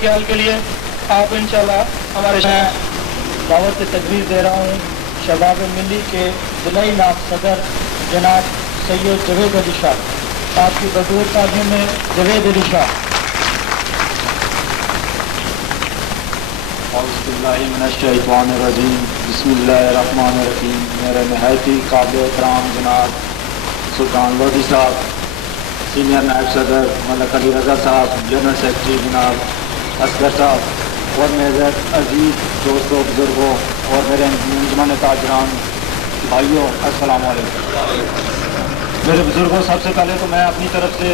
ख्याल के लिए आप इंशाल्लाह हमारे दावत तकरीर दे रहा हूँ शबाब मिली के दुलई नाब सदर जनाब सैयद जवेद अली शाह। आपकी बदूर साथियों में जवेद अली शाह। बिस्मिल्लाहिर्रहमानिर्रहीम। मेरे नहायती काबिल एहतराम जनाब सुल्तान लोधी साहब, सीनियर नायब सदर मलक अली रज़ा साहब, जनरल सेक्रेटरी जनाब असगर साहब, और मेरे अजीज दोस्तों बुजुर्गों और मेरे अंजुमन ताजरान भाइयों, अस्सलाम वालेकुम। मेरे बुजुर्गों, सबसे पहले तो मैं अपनी तरफ से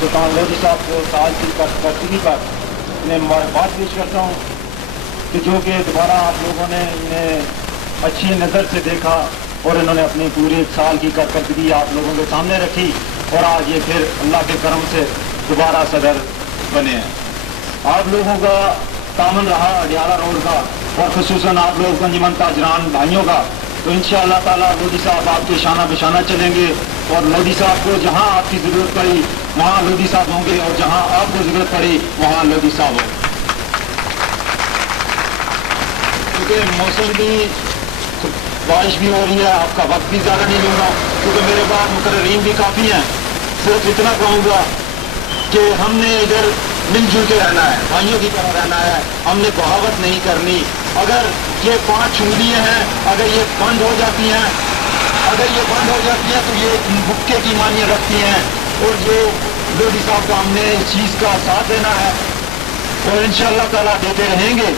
सुल्तान लोधी साहब को साल की करतगी पर इन्हें मुबारकबाद पेश करता हूँ कि जो कि दोबारा आप लोगों ने इन्हें अच्छी नज़र से देखा और इन्होंने अपनी पूरे साल की कारकर्दगी आप लोगों के सामने रखी और आज ये फिर अल्लाह के करम से दोबारा सदर बने हैं। आप लोगों का तामन रहा अडियाला रोड का और खुसूसन आप लोगों का अंजुमन ताजरान भाइयों का, तो इंशाअल्लाह ताला लोधी साहब आपके शाना बिशाना चलेंगे और लोधी साहब को जहाँ आपकी ज़रूरत पड़ी वहाँ लोधी साहब होंगे और जहाँ आपको ज़रूरत पड़ी वहाँ लोधी साहब होंगे। क्योंकि मौसम भी बारिश भी हो रही है, आपका वक्त भी ज़्यादा नहीं लूँगा क्योंकि मेरे पास मुकर्रीन भी काफ़ी हैं। सिर्फ इतना कहूँगा कि हमने इधर मिलजुल के रहना है, भाइयों की तरह रहना है, हमने बगावत नहीं करनी। अगर ये 5 उंगलियाँ हैं, अगर ये बंद हो जाती हैं तो ये मुक्के की मानियत रखती हैं और जो लोधी साहब को हमने इस चीज़ का साथ देना है और इंशाअल्लाह ताला देते रहेंगे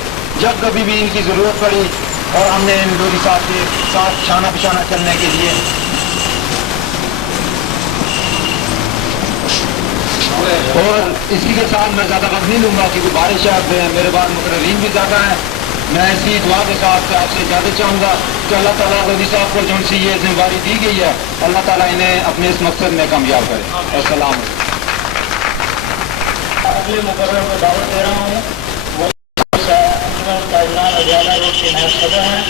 जब कभी भी इनकी ज़रूरत पड़ी। और हमने इन लोधी साहब के साथ शाना बिशाना चलने के लिए और इसी के साथ मैं ज़्यादा वक्त नहीं लूँगा क्योंकि बारिश है, मेरे पास मुकर्रीन भी ज़्यादा है। मैं इसी दुआ के साथ आपसे इजाज़त चाहूँगा कि अल्लाह ताला लोधी साहब को जो सी ये जिम्मेदारी दी गई है अल्लाह ताला इन्हें अपने इस मकसद में कामयाब करे। अस्सलाम। अगले मुकर्रर को दावत दे रहा हूँ, वो अडियाला रोड के नायब सदर हैं।